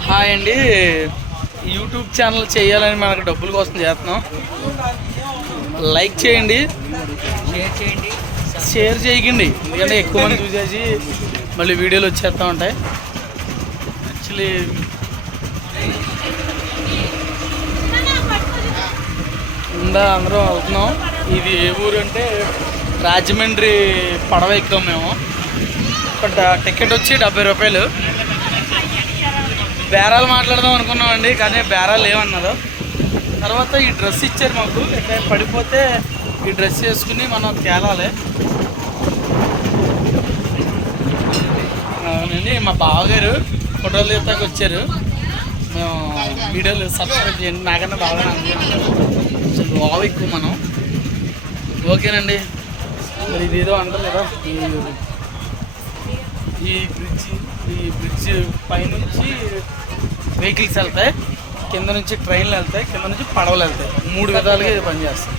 Hi అండి. YouTube channel చేయాలని మనకు డబ్బుల కోసం చేస్తున్నాం. లైక్ చేయండి, షేర్ చేయకండి, ఎందుకంటే ఎక్కువ మంది చూసేసి మళ్ళీ వీడియోలు వచ్చేస్తూ ఉంటాయి. యాక్చువల్లీ అందరం వెళ్తున్నాం. ఇది ఏ ఊరు అంటే రాజమండ్రి పడవ ఎక్కాం మేము. బట్ టికెట్ వచ్చి 70 రూపాయలు. బేరాలు మాట్లాడదాం అనుకున్నామండి, కానీ బేరాలు లేవన్నారు. తర్వాత ఈ డ్రెస్ ఇచ్చారు మాకు. ఎక్కడ పడిపోతే ఈ డ్రెస్ వేసుకుని మనం తేలాలి. అవునండి, మా బావగారు ఫోటోలు తీస్తాకి వచ్చారు. మేము వీడియోలు సబ్స్క్రైబ్ చేయండి, నాకన్నా బాగా కొంచెం బాగా ఎక్కువ మనం. ఓకేనండి. మరి ఇదేదో అంటారు కదా, ఈ బ్రిడ్జ్ పైనుంచి వెహికల్స్ వెళ్తాయి, కింద నుంచి ట్రైన్లు వెళ్తాయి, కింద నుంచి పడవలు వెళ్తాయి. 3 విధాలుగా ఇది పనిచేస్తాయి.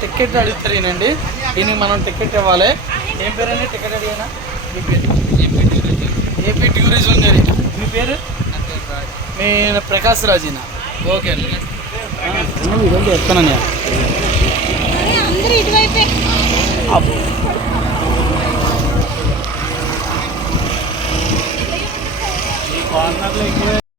టికెట్ అడుగుతారేనండి, దీనికి మనం టికెట్ ఇవ్వాలి. ఏం పేరండి టికెట్ అడిగినా? మీ పేరు? ఏపీ టూరిజం గారి. మీ పేరు? నేను ప్రకాష్ రాజీనా. ఓకే అండి, ఈరోజు చెప్తానండి. కార్నర్లో ఎక్కువ